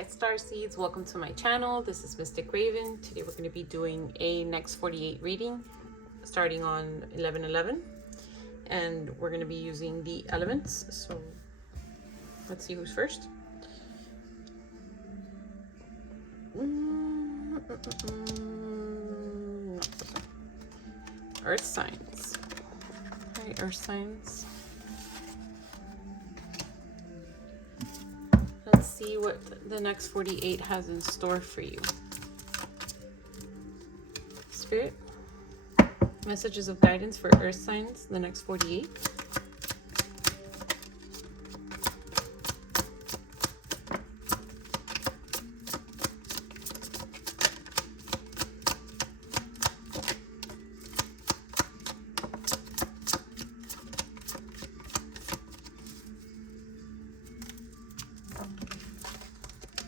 Hi Starseeds, welcome to my channel. This is Mystic Raven. Today we're going to be doing a next 48 reading starting on 11/11, and we're going to be using the elements. So let's see who's first. Earth signs. Hi Earth signs. Let's see what the next 48 has in store for you. Spirit, messages of guidance for earth signs, the next 48.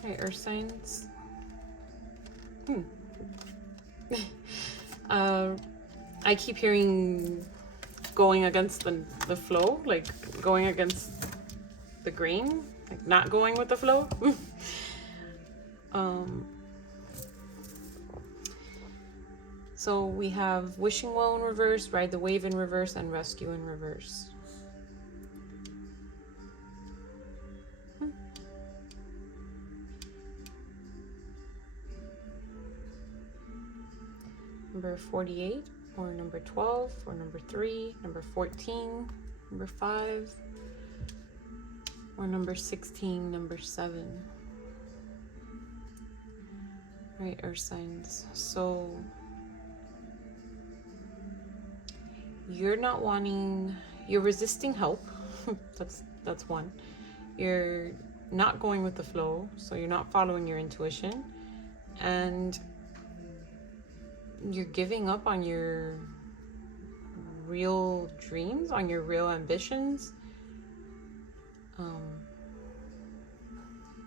Okay, earth signs. I keep hearing going against the flow, like going against the grain, like not going with the flow. So we have wishing well in reverse, ride the wave in reverse, and rescue in reverse. Number 48, or number 12, or number 3, number 14, number 5, or number 16, number 7. Right, earth signs. So you're not wanting, you're resisting help. that's one. You're not going with the flow, so you're not following your intuition, and you're giving up on your real dreams, on your real ambitions.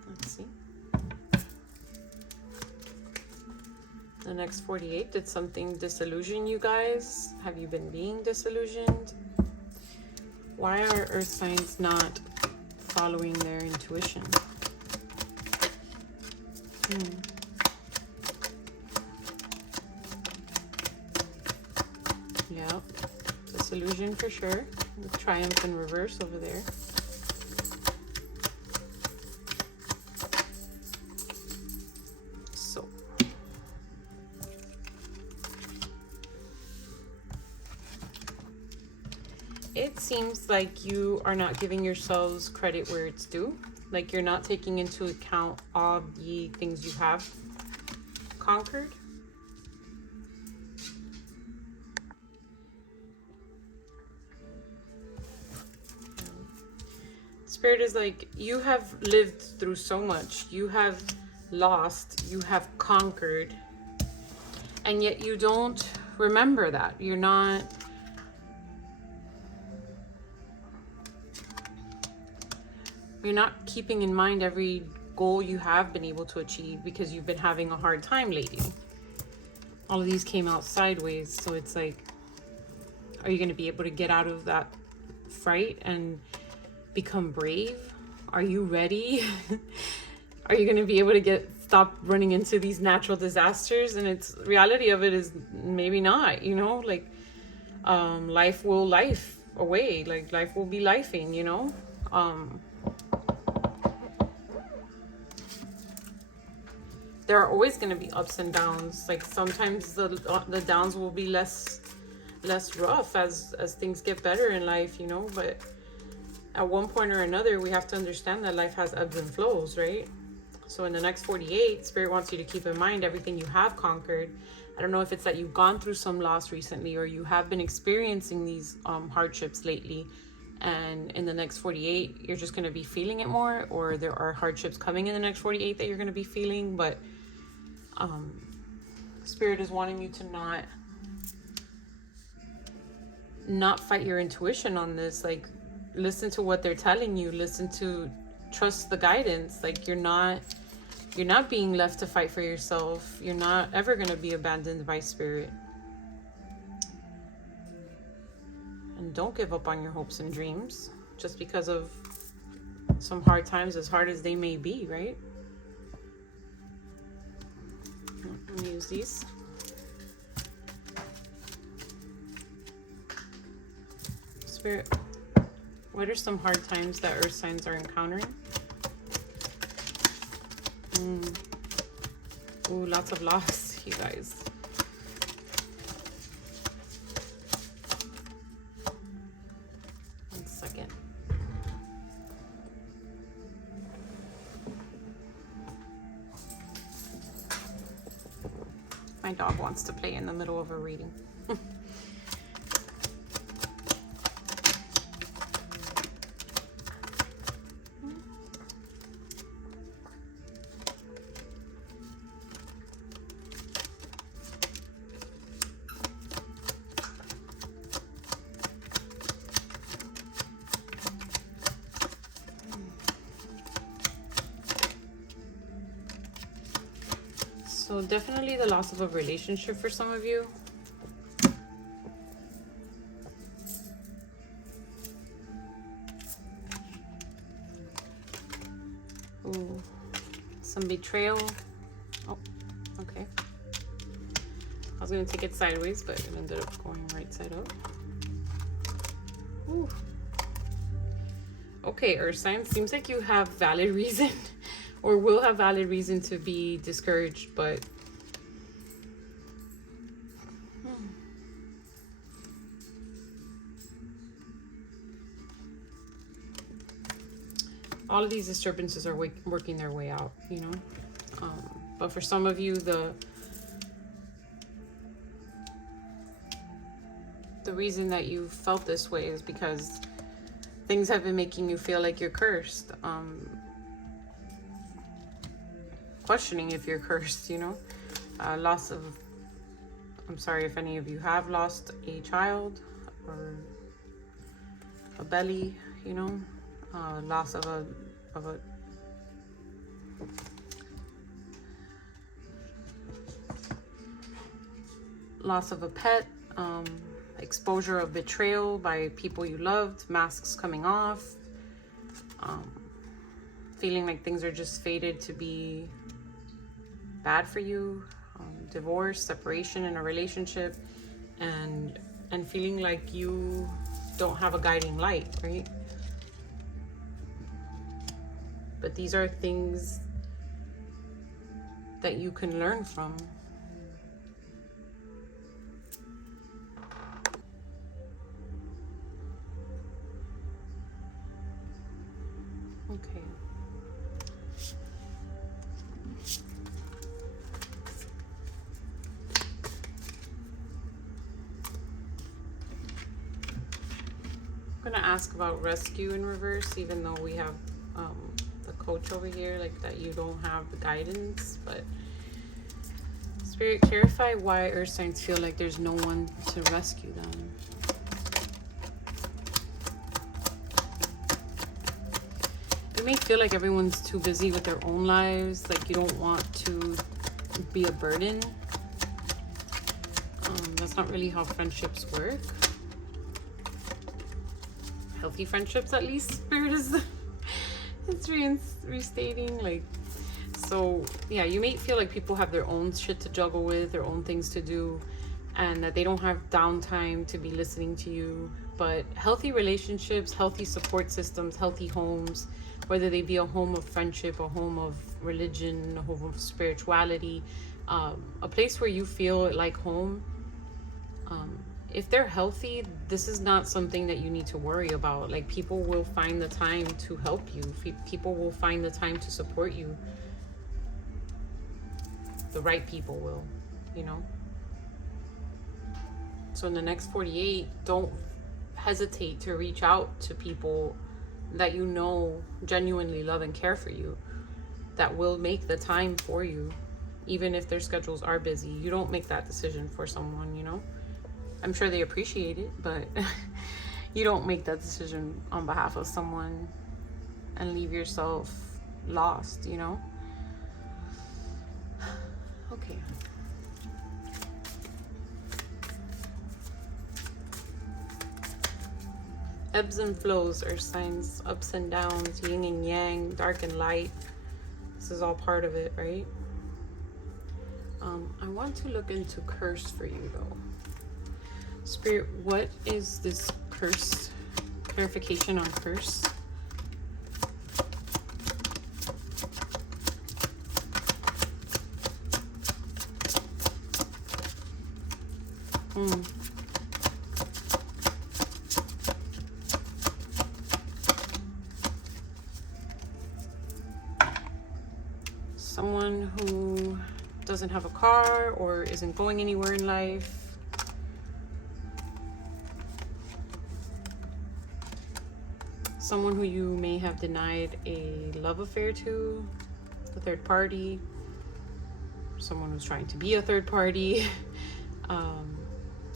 Let's see. The next 48, did something disillusion you guys? Have you been being disillusioned? Why are earth signs not following their intuition? Yeah, disillusion for sure. The triumph in reverse over there. So it seems like you are not giving yourselves credit where it's due. Like you're not taking into account all the things you have conquered. Spirit is like, you have lived through so much. You have lost, you have conquered, and yet you don't remember that. You're not keeping in mind every goal you have been able to achieve because you've been having a hard time lately. All of these came out sideways, so it's like, are you going to be able to get out of that fright and become brave? Are you ready? Are you going to be able to stop running into these natural disasters? And it's reality of it is maybe not, you know, like life will life away, like life will be lifing, you know. There are always going to be ups and downs. Like sometimes the downs will be less rough as things get better in life, you know, but at one point or another, we have to understand that life has ebbs and flows, right? So in the next 48, Spirit wants you to keep in mind everything you have conquered. I don't know if it's that you've gone through some loss recently, or you have been experiencing these hardships lately, and in the next 48, you're just going to be feeling it more, or there are hardships coming in the next 48 that you're going to be feeling, but Spirit is wanting you to not fight your intuition on this. Like, listen to what they're telling you, trust the guidance. Like you're not being left to fight for yourself. You're not ever going to be abandoned by Spirit. And don't give up on your hopes and dreams just because of some hard times, as hard as they may be, right? I'm gonna use these. Spirit, what are some hard times that earth signs are encountering? Ooh, lots of loss, you guys. One second. My dog wants to play in the middle of a reading. So definitely the loss of a relationship for some of you. Ooh, some betrayal. Oh, okay. I was gonna take it sideways, but it ended up going right side up. Ooh. Okay, Earth sign, seems like you have valid reason or will have valid reason to be discouraged, but all of these disturbances are working their way out, you know. But for some of you, the reason that you felt this way is because things have been making you feel like you're cursed. Questioning if you're cursed, you know. Loss of, I'm sorry if any of you have lost a child or a belly, you know. Loss of a loss of a pet, exposure of betrayal by people you loved, masks coming off, feeling like things are just fated to be bad for you, divorce, separation in a relationship, and feeling like you don't have a guiding light, right? But these are things that you can learn from. Okay. I'm gonna ask about rescue in reverse, even though we have the coach over here, like that you don't have the guidance. But Spirit, clarify why earth signs feel like there's no one to rescue them. You may feel like everyone's too busy with their own lives, like you don't want to be a burden. That's not really how friendships work. Healthy friendships, at least, Spirit is it's restating. Like, so yeah, you may feel like people have their own shit to juggle with, their own things to do, and that they don't have downtime to be listening to you. But healthy relationships, healthy support systems, healthy homes, whether they be a home of friendship, a home of religion, a home of spirituality, a place where you feel like home, if they're healthy, this is not something that you need to worry about. Like, people will find the time to help you. People will find the time to support you. The right people will, you know. So in the next 48, don't hesitate to reach out to people that you know genuinely love and care for you, that will make the time for you, even if their schedules are busy. You don't make that decision for someone, you know. I'm sure they appreciate it, but you don't make that decision on behalf of someone and leave yourself lost, you know. Okay. Ebbs and flows are signs, ups and downs, yin and yang, dark and light. This is all part of it, right? I want to look into curse for you though. Spirit, what is this curse? Clarification on curse. Someone who doesn't have a car or isn't going anywhere in life. Someone who you may have denied a love affair to, a third party. Someone who's trying to be a third party,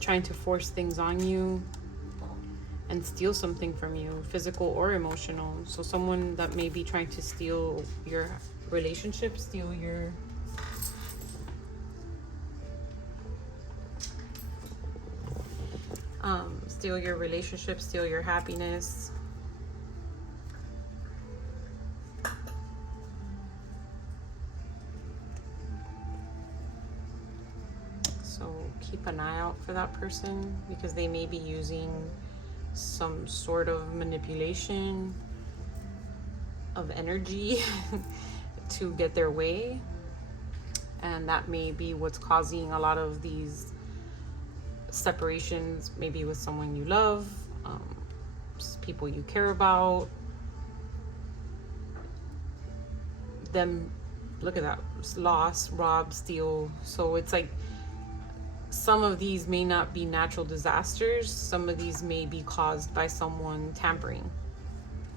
trying to force things on you and steal something from you, physical or emotional. So someone that may be trying to steal your relationship, steal your relationship, steal your happiness. So keep an eye out for that person, because they may be using some sort of manipulation of energy to get their way, and that may be what's causing a lot of these separations, maybe with someone you love, people you care about. Them, look at that, loss, rob, steal. So it's like some of these may not be natural disasters. Some of these may be caused by someone tampering,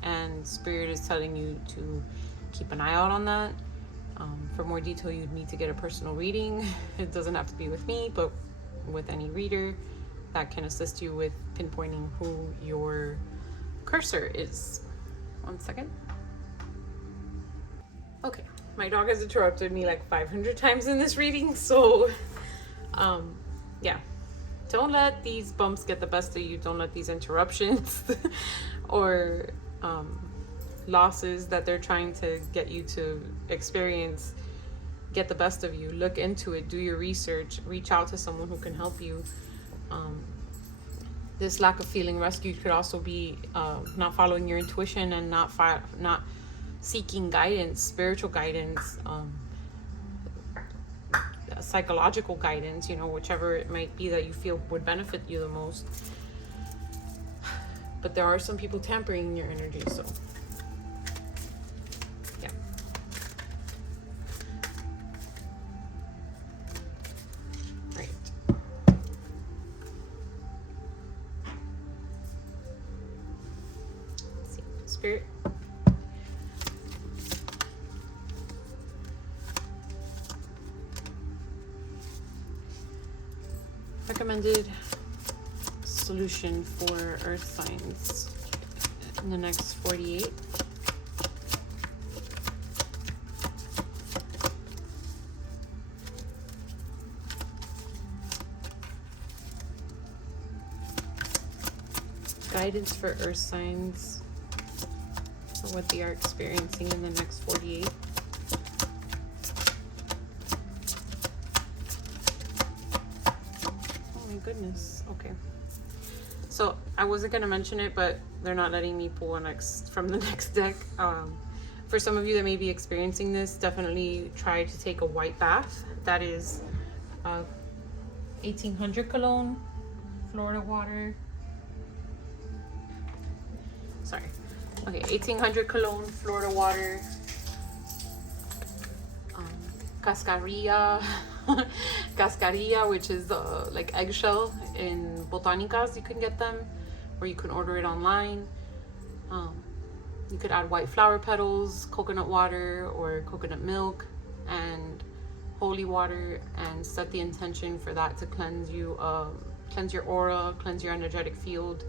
and Spirit is telling you to keep an eye out on that. For more detail, you'd need to get a personal reading. It doesn't have to be with me, but with any reader that can assist you with pinpointing who your cursor is. 1 second. Okay, my dog has interrupted me like 500 times in this reading, so yeah, don't let these bumps get the best of you. Don't let these interruptions or losses that they're trying to get you to experience get the best of you. Look into it, do your research, reach out to someone who can help you. This lack of feeling rescued could also be not following your intuition and not seeking guidance, spiritual guidance, psychological guidance, you know, whichever it might be that you feel would benefit you the most. But there are some people tampering in your energy, so yeah. Right. Let's see. Spirit. Recommended solution for earth signs in the next 48. Guidance for earth signs for what they are experiencing in the next 48. Goodness. Okay, so I wasn't going to mention it, but they're not letting me pull from the next deck. For some of you that may be experiencing this, definitely try to take a white bath. That is 1800 cologne, Florida water. Sorry. Okay, 1800 cologne, Florida water, cascarilla. Cascarilla, which is like eggshell. In botanicas you can get them, or you can order it online. You could add white flower petals, coconut water or coconut milk, and holy water, and set the intention for that to cleanse you, cleanse your aura, cleanse your energetic field.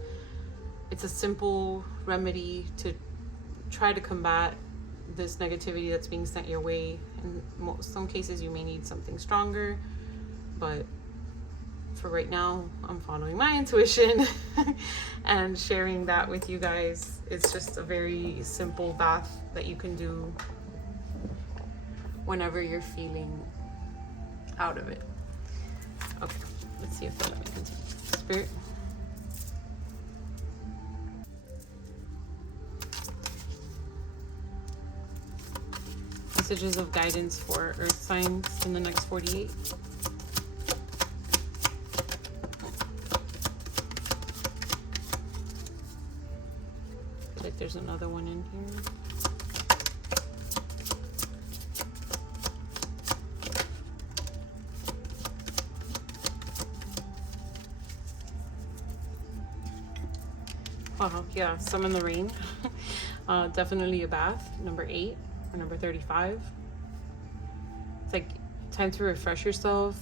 It's a simple remedy to try to combat this negativity that's being sent your way. In some cases you may need something stronger, but for right now I'm following my intuition and sharing that with you guys. It's just a very simple bath that you can do whenever you're feeling out of it. Okay, let's see if they'll let me continue. Spirit. Messages of guidance for earth signs in the next 48. I feel like there's another one in here. Yeah, summon the rain. Definitely a bath, number 8 or number 35. It's like time to refresh yourself.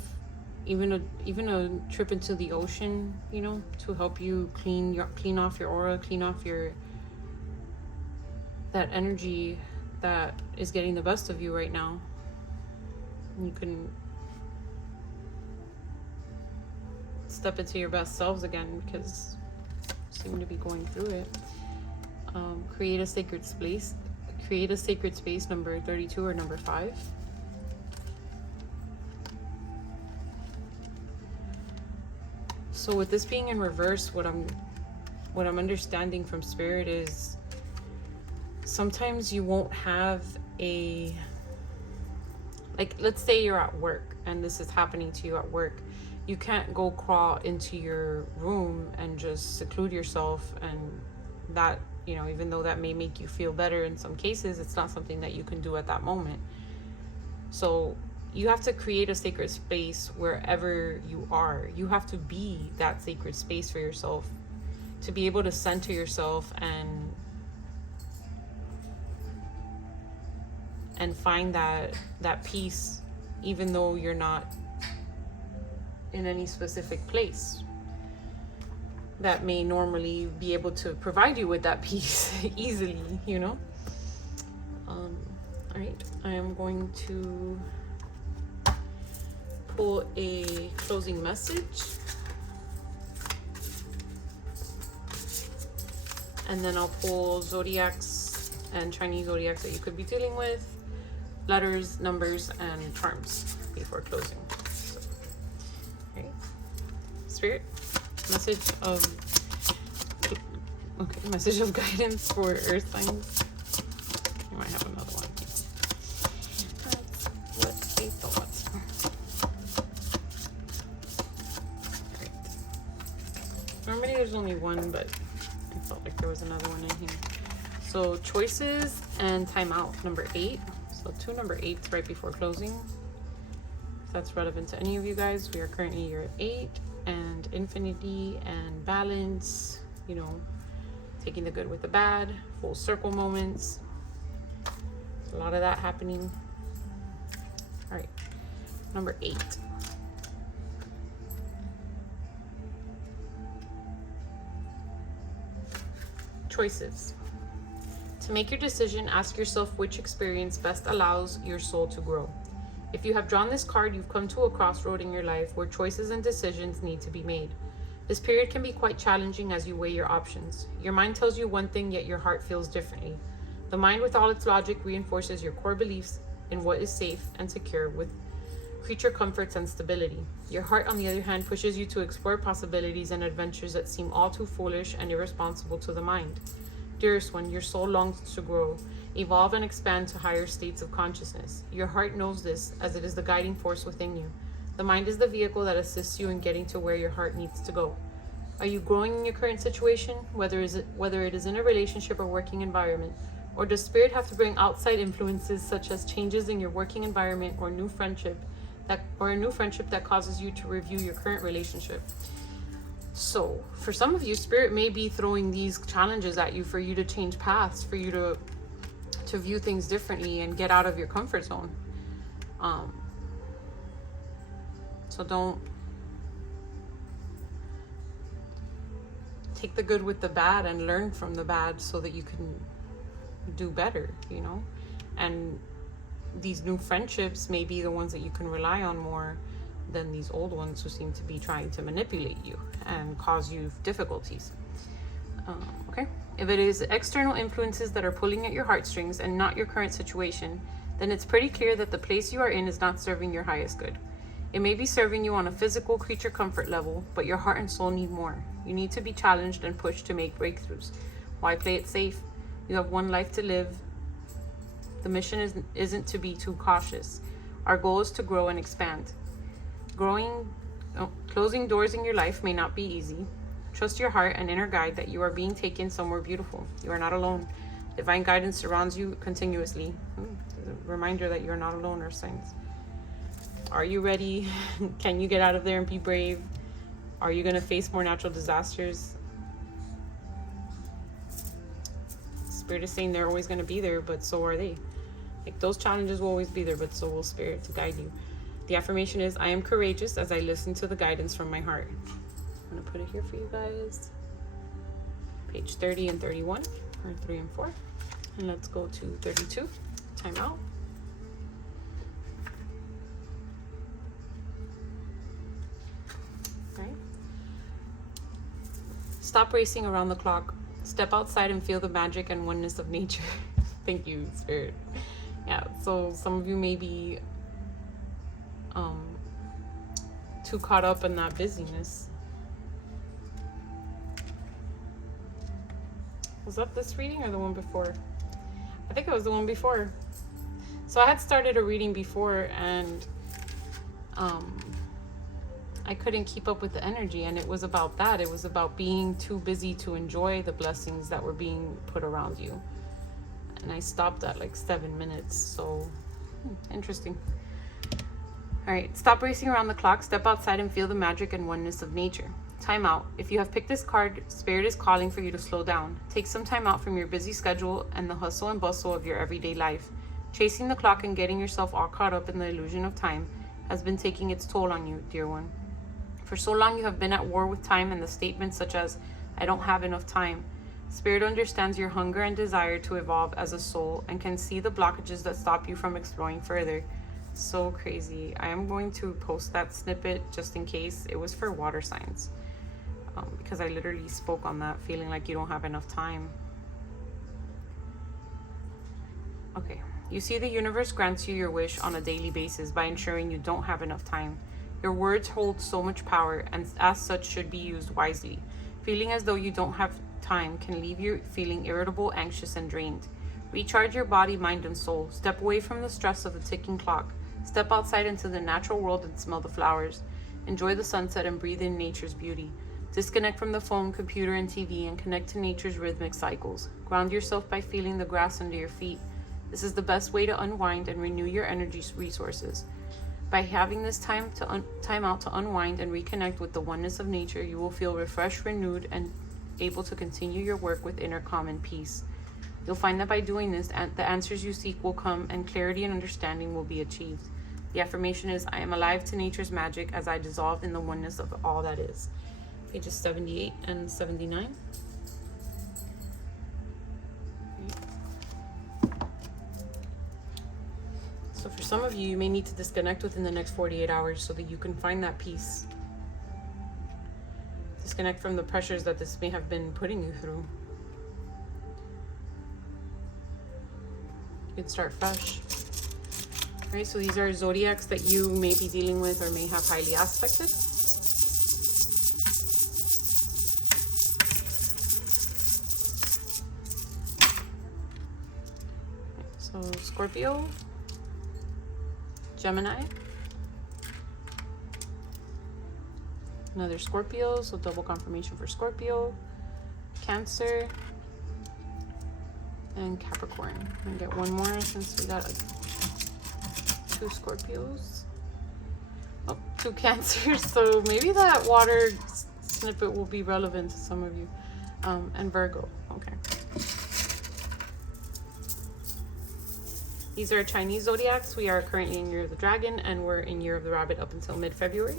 Even a trip into the ocean, you know, to help you clean off your aura, clean off that energy that is getting the best of you right now. You can step into your best selves again, because seem to be going through it. Create a sacred space. Create a sacred space, number 32 or number 5. So with this being in reverse, what I'm understanding from Spirit is sometimes you won't have a, like, let's say you're at work and this is happening to you at work. You can't go crawl into your room and just seclude yourself, and that, you know, even though that may make you feel better in some cases, it's not something that you can do at that moment. So you have to create a sacred space wherever you are. You have to be that sacred space for yourself, to be able to center yourself and find that peace, even though you're not in any specific place that may normally be able to provide you with that peace easily, you know. All right, I am going to pull a closing message, and then I'll pull zodiacs and Chinese zodiacs that you could be dealing with, letters, numbers, and charms before closing. So, okay. Spirit, message of guidance for earth signs. You might have another one. Let's see thoughts. Alright. Normally there's only one, but I felt like there was another one in here. So choices and timeout, number 8. So 2 number 8s right before closing. If that's relevant to any of you guys, we are currently year 8, and infinity and balance, you know, taking the good with the bad, full circle moments. There's a lot of that happening. All right, number 8. Choices. To make your decision, ask yourself which experience best allows your soul to grow. If you have drawn this card, you've come to a crossroad in your life where choices and decisions need to be made. This period can be quite challenging as you weigh your options. Your mind tells you one thing, yet your heart feels differently. The mind, with all its logic, reinforces your core beliefs in what is safe and secure with creature comforts and stability. Your heart, on the other hand, pushes you to explore possibilities and adventures that seem all too foolish and irresponsible to the mind. Dearest one, your soul longs to grow, evolve, and expand to higher states of consciousness. Your heart knows this, as it is the guiding force within you. The mind is the vehicle that assists you in getting to where your heart needs to go. Are you growing in your current situation, whether it is in a relationship or working environment? Or does Spirit have to bring outside influences such as changes in your working environment or a new friendship that causes you to review your current relationship? So for some of you, Spirit may be throwing these challenges at you for you to change paths, for you to view things differently and get out of your comfort zone. So don't take the good with the bad and learn from the bad so that you can do better, you know. And these new friendships may be the ones that you can rely on more than these old ones who seem to be trying to manipulate you and cause you difficulties. Okay, if it is external influences that are pulling at your heartstrings and not your current situation, then it's pretty clear that the place you are in is not serving your highest good. It may be serving you on a physical creature comfort level, but your heart and soul need more. You need to be challenged and pushed to make breakthroughs. Why play it safe? You have one life to live. The mission isn't to be too cautious. Our goal is to grow and expand. Closing doors in your life may not be easy. Trust your heart and inner guide that you are being taken somewhere beautiful. You are not alone. Divine guidance surrounds you continuously. A reminder that you're not alone, Earth signs. Are you ready? Can you get out of there and be brave? Are you going to face more natural disasters? Spirit is saying they're always going to be there, but so are they. Like, those challenges will always be there, but so will Spirit to guide you. The affirmation is, I am courageous as I listen to the guidance from my heart. I'm going to put it here for you guys. Page 30 and 31, or 3 and 4. And let's go to 32. Time out. Right. Stop racing around the clock. Step outside and feel the magic and oneness of nature. Thank you, Spirit. Yeah, so some of you may be too caught up in that busyness. Was that this reading or the one before? I think it was the one before. So I had started a reading before, and I couldn't keep up with the energy, and it was about that. It was about being too busy to enjoy the blessings that were being put around you. And I stopped at like 7 minutes, so interesting. All right, stop racing around the clock, step outside and feel the magic and oneness of nature. Time out. If you have picked this card, Spirit is calling for you to slow down. Take some time out from your busy schedule and the hustle and bustle of your everyday life. Chasing the clock and getting yourself all caught up in the illusion of time has been taking its toll on you, dear one. For so long you have been at war with time and the statements such as, I don't have enough time. Spirit understands your hunger and desire to evolve as a soul and can see the blockages that stop you from exploring further. So crazy. I am going to post that snippet just in case. It was for water signs. Because I literally spoke on that, feeling like you don't have enough time. Okay. You see, the universe grants you your wish on a daily basis by ensuring you don't have enough time. Your words hold so much power and as such should be used wisely. Feeling as though you don't have time can leave you feeling irritable, anxious, and drained. Recharge your body, mind, and soul. Step away from the stress of the ticking clock. Step outside into the natural world and smell the flowers. Enjoy the sunset and breathe in nature's beauty. Disconnect from the phone, computer, and TV and connect to nature's rhythmic cycles. Ground yourself by feeling the grass under your feet. This is the best way to unwind and renew your energy resources. By having this time out to unwind and reconnect with the oneness of nature, you will feel refreshed, renewed, and able to continue your work with inner calm and peace. You'll find that by doing this, the answers you seek will come and clarity and understanding will be achieved. The affirmation is, I am alive to nature's magic as I dissolve in the oneness of all that is. Pages 78 and 79. So for some of you, you may need to disconnect within the next 48 hours so that you can find that peace. Disconnect from the pressures that this may have been putting you through. You can start fresh. All right, so these are zodiacs that you may be dealing with or may have highly aspected. So Scorpio, Gemini, another Scorpio, so double confirmation for Scorpio, Cancer, and Capricorn. I'm gonna get one more since we got like 2 Scorpios. Oh, 2 Cancers, so maybe that water snippet will be relevant to some of you. And Virgo, okay. These are Chinese zodiacs. We are currently in Year of the Dragon and we're in Year of the Rabbit up until mid-February.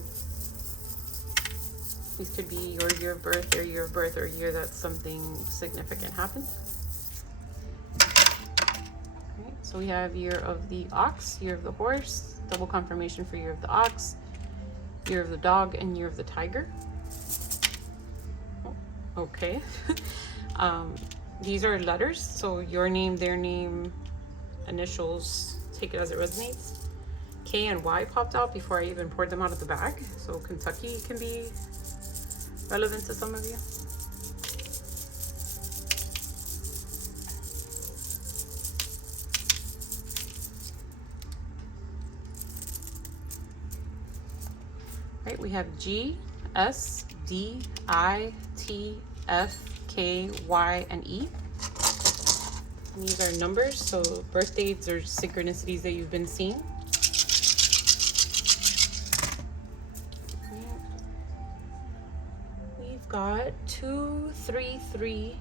These could be your year of birth, their year of birth, or a year that something significant happened. Right, so we have Year of the Ox, Year of the Horse, double confirmation for Year of the Ox, Year of the Dog, and Year of the Tiger. Oh, okay. These are letters, so your name, their name, initials, take it as it resonates. K and Y popped out before I even poured them out of the bag. So Kentucky can be relevant to some of you. Right, we have G, S, D, I, T, F, K, Y, and E. And these are numbers, so birth dates or synchronicities that you've been seeing. We've got 2, 3, 3,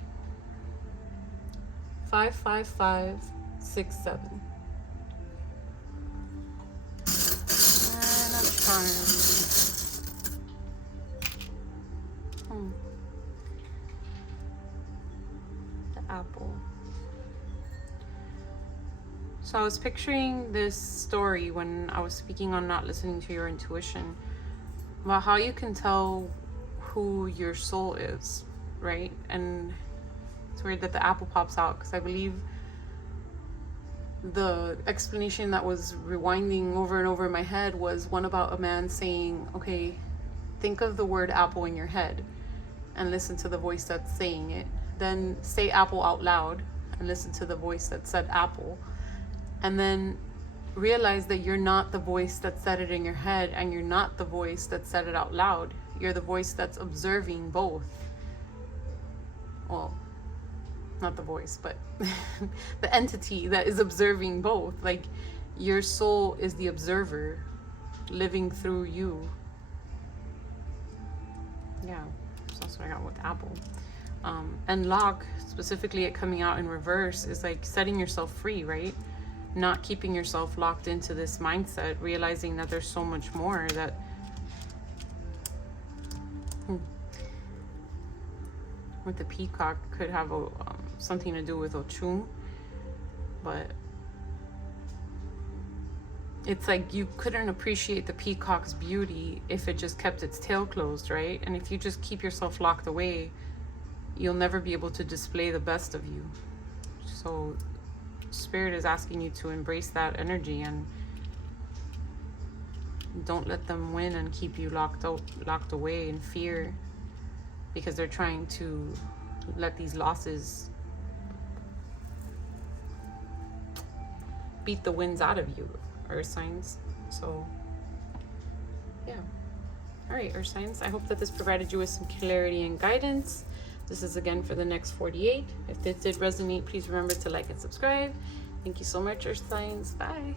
5, 5, 5, 6, 7. And a charm. The apple. So I was picturing this story when I was speaking on not listening to your intuition, about how you can tell who your soul is, right? And it's weird that the apple pops out, because I believe the explanation that was rewinding over and over in my head was one about a man saying, okay, think of the word apple in your head and listen to the voice that's saying it. Then say apple out loud and listen to the voice that said apple. And then realize that you're not the voice that said it in your head, and you're not the voice that said it out loud. You're the voice that's observing both. Well, not the voice, but the entity that is observing both. Like, your soul is the observer living through you. Yeah, so that's what I got with apple. And lock, specifically it coming out in reverse, is like setting yourself free, right? Not keeping yourself locked into this mindset, realizing that there's so much more that with the peacock could have something to do with Ochun, but it's like you couldn't appreciate the peacock's beauty if it just kept its tail closed, right? And if you just keep yourself locked away, you'll never be able to display the best of you. So Spirit is asking you to embrace that energy and don't let them win and keep you locked away in fear, because they're trying to let these losses beat the winds out of you, Earth signs. So yeah. All right, Earth signs, I hope that this provided you with some clarity and guidance. This is again for the next 48. If this did resonate, please remember to like and subscribe. Thank you so much, Earth signs. Bye.